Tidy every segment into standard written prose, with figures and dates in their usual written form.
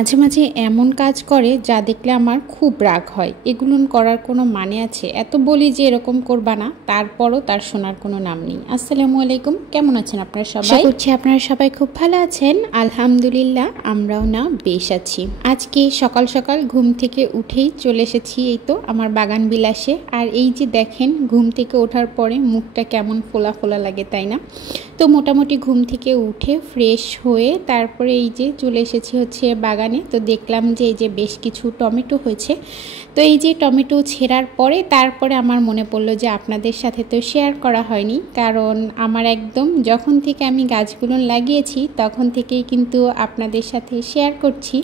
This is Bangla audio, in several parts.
মাঝে মাঝে এমন কাজ করে যা দেখলে আমার খুব রাগ হয়। এগুলো করার কোনো মানে আছে? এত বলি যে এরকম করবা না, তারপরও তার শোনার কোনো নাম নেই। আসসালামু আলাইকুম, কেমন আছেন আপনারা সবাই? আশা করছি আপনারা সবাই খুব ভালো আছেন। আলহামদুলিল্লাহ, আমরাও না বেশ আছি। আজকে সকাল সকাল ঘুম থেকে উঠেই চলে এসেছি এই তো আমার বাগান বিলাসে। আর এই যে দেখেন, ঘুম থেকে ওঠার পরে মুখটা কেমন ফোলা ফোলা লাগে, তাই না? তো মোটামুটি ঘুম থেকে উঠে ফ্রেশ হয়ে তারপরে এই যে চলে এসেছি হচ্ছে বাগানে। তো দেখলাম যে এই যে বেশ কিছু টমেটো হয়েছে। তো এই যে টমেটো ছেঁড়ার পরে তারপরে আমার মনে পড়লো যে আপনাদের সাথে তো শেয়ার করা হয়নি, কারণ আমার একদম যখন থেকে আমি গাছগুলো লাগিয়েছি তখন থেকেই কিন্তু আপনাদের সাথে শেয়ার করছি।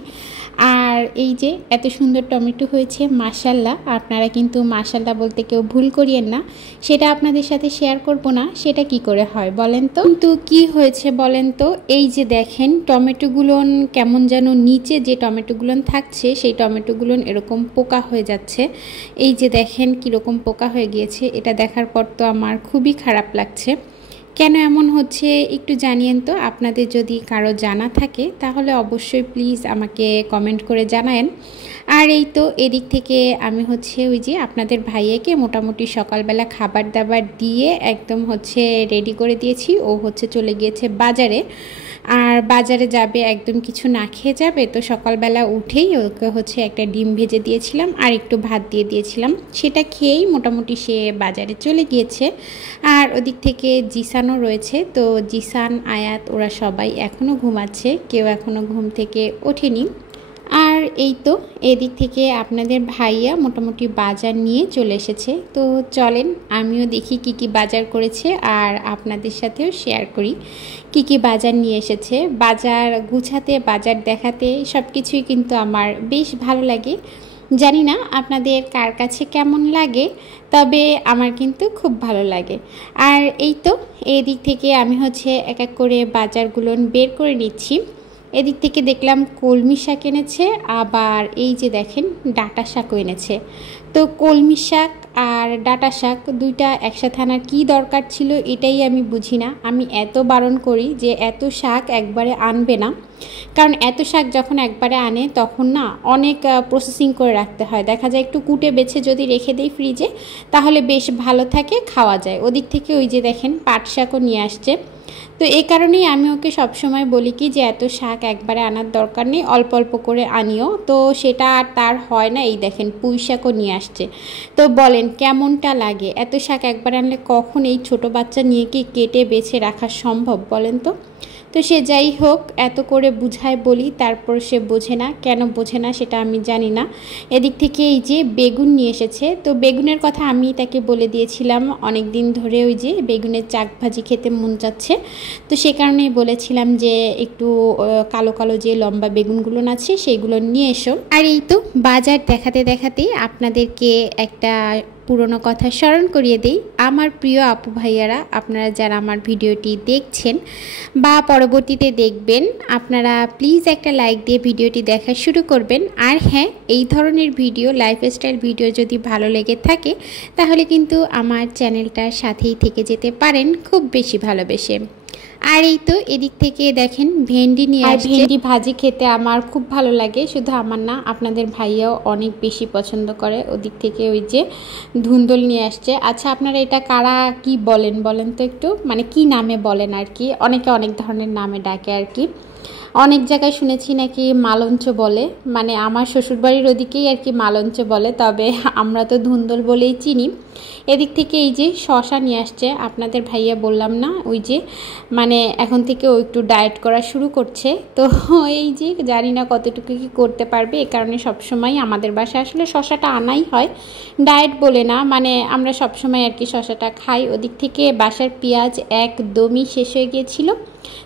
আর এই যে এত সুন্দর টমেটো হয়েছে, মাশাল্লাহ। আপনারা কিন্তু মাশাল্লাহ বলতে কেউ ভুল করিয়েন না, সেটা আপনাদের সাথে শেয়ার করব না সেটা কি করে হয় বলেন তো? কিন্তু কি হয়েছে বলেন তো? এই যে দেখেন টমেটোগুলো কেমন যেন নিচে যে টমেটোগুলো থাকছে সেই টমেটোগুলো এরকম পোকা হয়ে যাচ্ছে। এই যে দেখেন কীরকম পোকা হয়ে গিয়েছে, এটা দেখার পর তো আমার খুবই খারাপ লাগছে। কেন এমন হচ্ছে একটু জানিয়েন তো। আপনাদের যদি কারো জানা থাকে তাহলে অবশ্যই প্লিজ আমাকে কমেন্ট করে জানায়েন। আর এই তো এদিক থেকে আমি হচ্ছে ওই যে আপনাদের ভাইয়াকে মোটামুটি সকালবেলা খাবার দাবার দিয়ে একদম হচ্ছে রেডি করে দিয়েছি। ও হচ্ছে চলে গিয়েছে বাজারে, আর বাজারে যাবে, একদম কিছু না খেয়ে যাবে। তো সকালবেলা উঠেই ওকে হচ্ছে একটা ডিম ভেজে দিয়েছিলাম আর একটু ভাত দিয়ে দিয়েছিলাম, সেটা খেয়েই মোটামুটি সে বাজারে চলে গিয়েছে। আর ওদিক থেকে জিসানও রয়েছে। তো জিসান, আয়াত ওরা সবাই এখনও ঘুমাচ্ছে, কেউ এখনও ঘুম থেকে ওঠেনি। আর এই তো এদিক থেকে আপনাদের ভাইয়া মোটামুটি বাজার নিয়ে চলে এসেছে। তো চলেন আমিও দেখি কি কি বাজার করেছে আর আপনাদের সাথেও শেয়ার করি কি কি বাজার নিয়ে এসেছে। বাজার গুছাতে, বাজার দেখাতে সব কিছুই কিন্তু আমার বেশ ভালো লাগে। জানি না আপনাদের কার কাছে কেমন লাগে, তবে আমার কিন্তু খুব ভালো লাগে। আর এই তো এদিক থেকে আমি হচ্ছে এক এক করে বাজারগুলো বের করে নিচ্ছি। এদিক থেকে দেখলাম কলমি শাক এনেছে, আবার এই যে দেখেন ডাঁটা শাকও এনেছে। তো কলমি শাক আর ডাঁটা শাক দুইটা একসাথে আনার কী দরকার ছিল এটাই আমি বুঝি না। আমি এত বারণ করি যে এত শাক একবারে আনবে না, কারণ এত শাক যখন একবারে আনে তখন না অনেক প্রসেসিং করে রাখতে হয়। দেখা যায় একটু কুটে বেছে যদি রেখে দেই ফ্রিজে তাহলে বেশ ভালো থাকে, খাওয়া যায়। ওদিক থেকে ওই যে দেখেন পাট শাকও নিয়ে আসছে। তো এই কারণেই আমি ওকে সবসময় বলি কি যে এত শাক একবারে আনার দরকার নেই, অল্প অল্প করে আনিও। তো সেটা আর তার হয় না। এই দেখেন পুঁই শাকও নিয়ে আসছে। তো বলেন কেমনটা লাগে? এত শাক একবারে আনলে কখন এই ছোট বাচ্চা নিয়ে কি কেটে বেছে রাখা সম্ভব বলেন তো? তো সে যাই হোক, এত করে বুঝায় বলি তারপর সে বোঝে না। কেন বোঝে না সেটা আমি জানি না। এদিক থেকে এই যে বেগুন নিয়ে এসেছে। তো বেগুনের কথা আমি তাকে বলে দিয়েছিলাম অনেক দিন ধরে, ওই যে বেগুনের চাক ভাজি খেতে মন যাচ্ছে। তো সে কারণেই বলেছিলাম যে একটু কালো কালো যে লম্বা বেগুনগুলো আছে সেইগুলো নিয়ে এসো। আর এই তো বাজার দেখাতে দেখাতেই আপনাদেরকে একটা পুরনো কথা স্মরণ করিয়ে দেই। আমার প্রিয় আপু ভাইয়ারা, আপনারা যারা আমার ভিডিওটি দেখছেন বা পরবর্তীতে দেখবেন, আপনারা প্লিজ একটা লাইক দিয়ে ভিডিওটি দেখা শুরু করবেন। আর হ্যাঁ, এই ধরনের ভিডিও, লাইফস্টাইল ভিডিও যদি ভালো লেগে থাকে তাহলে কিন্তু আমার চ্যানেলটার সাথেই থেকে যেতে পারেন খুব বেশি ভালোবেসে। আর এই তো এদিক থেকে দেখেন ভেন্ডি নিয়ে আসছে। ভেন্ডি ভাজি খেতে আমার খুব ভালো লাগে, শুধু আমার না, আপনাদের ভাইয়াও অনেক বেশি পছন্দ করে। ওদিক থেকে ওই যে ধুন্দল নিয়ে আসছে। আচ্ছা আপনারা এটা কারা কি বলেন বলেন তো একটু, মানে কি নামে বলেন আর কি? অনেকে অনেক ধরনের নামে ডাকে আর কি। অনেক জায়গায় শুনেছি নাকি মালঞ্চ বলে, মানে আমার শ্বশুরবাড়ির ওদিকেই আর কি মালঞ্চ বলে, তবে আমরা তো ধুন্দল বলেই চিনি। এদিক থেকে এই যে শশা নিয়ে আসছে। আপনাদের ভাইয়া বললাম না ওই যে মানে এখন থেকে ও একটু ডায়েট করা শুরু করছে। তো এই যে জানি না কতটুকু কি করতে পারবে, এ কারণে সবসময় আমাদের বাসায় আসলে শশাটা আনাই হয়, ডায়েট বলে না, মানে আমরা সবসময় আর কি শশাটা খাই। ওদিক থেকে বাসার পেঁয়াজ একদমই শেষ হয়ে গিয়েছিল,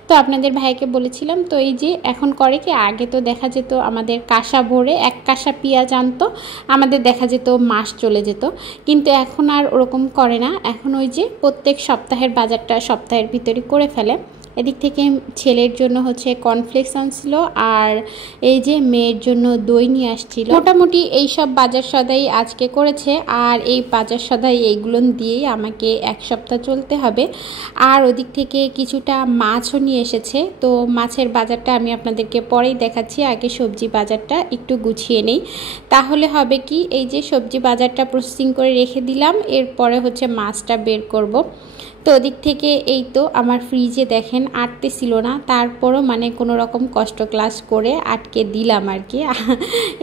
তো আপনাদের ভাইকে বলেছিলাম। তো এই যে এখন করে কি, আগে তো দেখা যেত আমাদের কাঁসা ভরে এক কাঁসা পেঁয়াজ আনতো, আমাদের দেখা যেত মাস চলে যেত, কিন্তু এখন আর ওরকম করে না। এখন ওই যে প্রত্যেক সপ্তাহের বাজারটা সপ্তাহের ভিতরে করে ফেলে। এদিক থেকে ছেলের জন্য হচ্ছে কর্নফ্লেক্স আনছিল, আর এই যে মেয়ের জন্য দই নিয়ে আসছিল। মোটামুটি এই সব বাজার সদাই আজকে করেছে, আর এই বাজার সদাই এইগুলো দিয়েই আমাকে এক সপ্তাহ চলতে হবে। আর ওদিক থেকে কিছুটা মাছও নিয়ে এসেছে, তো মাছের বাজারটা আমি আপনাদেরকে পরেই দেখাচ্ছি। আগে সবজি বাজারটা একটু গুছিয়ে নেই, তাহলে হবে কি, এই যে সবজি বাজারটা প্রসেসিং করে রেখে দিলাম, এরপরে হচ্ছে মাছটা বের করব। তো ওদিক থেকে এই তো আমার ফ্রিজে দেখেন আটতেছিল না, তারপরও মানে কোনো রকম কষ্ট ক্লাস করে আটকে দিলাম আর কি।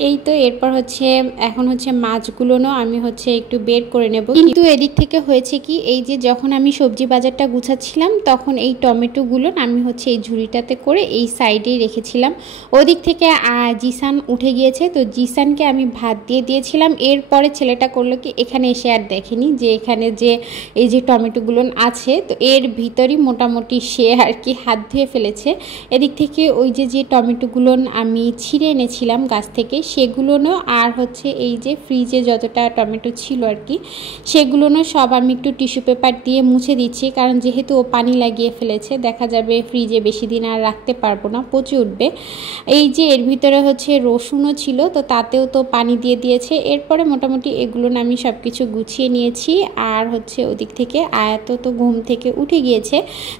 এই তো এরপর হচ্ছে এখন হচ্ছে মাছগুলোও আমি হচ্ছে একটু বের করে নেব। কিন্তু এদিক থেকে হয়েছে কি, এই যে যখন আমি সবজি বাজারটা গুছাচ্ছিলাম তখন এই টমেটোগুলো আমি হচ্ছে এই ঝুড়িটাতে করে এই সাইডেই রেখেছিলাম। ওদিক থেকে জিসান উঠে গিয়েছে, তো জিসানকে আমি ভাত দিয়ে দিয়েছিলাম। এরপরে ছেলেটা করলো কি, এখানে এসে আর দেখেনি যে এখানে যে এই যে টমেটোগুলো আছে, তো এর ভিতরই মোটামুটি সে আর কি হাত ধুয়ে ফেলেছে। এদিক থেকে ওই যে টমেটোগুলো আমি ছিঁড়ে এনেছিলাম গাছ থেকে, সেগুলোও আর হচ্ছে এই যে ফ্রিজে যতটা টমেটো ছিল আর কি, সেগুলোও সব আমি একটু টিস্যু পেপার দিয়ে মুছে দিচ্ছি, কারণ যেহেতু ও পানি লাগিয়ে ফেলেছে, দেখা যাবে ফ্রিজে বেশি দিন আর রাখতে পারবো না, পচে উঠবে। এই যে এর ভিতরে হচ্ছে রসুনও ছিল, তো তাতেও তো পানি দিয়ে দিয়েছে। এরপরে মোটামুটি এগুলো আমি সব কিছু গুছিয়ে নিয়েছি। আর হচ্ছে ওদিক থেকে আয়াত তো ঘুম থেকে উঠে গিয়েছে,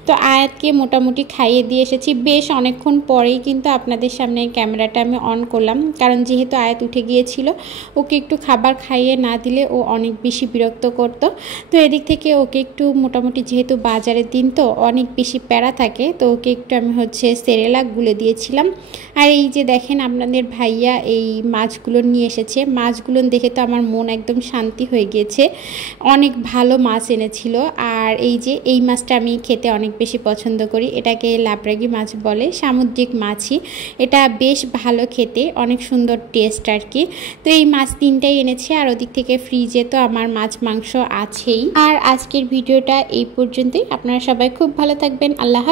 তো আয়াতকে মোটামুটি খাইয়ে দিয়ে এসেছি। বেশ অনেকক্ষণ পরেই কিন্তু আপনাদের সামনে ক্যামেরাটা আমি অন করলাম, কারণ যেহেতু আয়াত উঠে গিয়েছিল, ওকে একটু খাবার খাইয়ে না দিলে ও অনেক বেশি বিরক্ত করতো। তো এদিক থেকে ওকে একটু মোটামুটি, যেহেতু বাজারের দিন তো অনেক বেশি প্যারা থাকে, তো ওকে একটু আমি হচ্ছে সেরেলাক গুলে দিয়েছিলাম। আর এই যে দেখেন আপনাদের ভাইয়া এই মাছগুলো নিয়ে এসেছে, মাছগুলো দেখে তো আমার মন একদম শান্তি হয়ে গিয়েছে। অনেক ভালো মাছ এনেছিল। আর এই যে এই মাছটা আমি খেতে অনেক বেশি পছন্দ করি, এটাকে লাবরাগি মাছ বলে, সামুদ্রিক মাছই। এটা বেশ ভালো খেতে, অনেক সুন্দর টেস্ট আর কি। তো এই মাছ তিনটাই এনেছে, আর ওদিক থেকে ফ্রিজে তো আমার মাছ মাংস আছেই। আর আজকের ভিডিওটা এই পর্যন্তই। আপনারা সবাই খুব ভালো থাকবেন। আল্লাহ হাফেজ।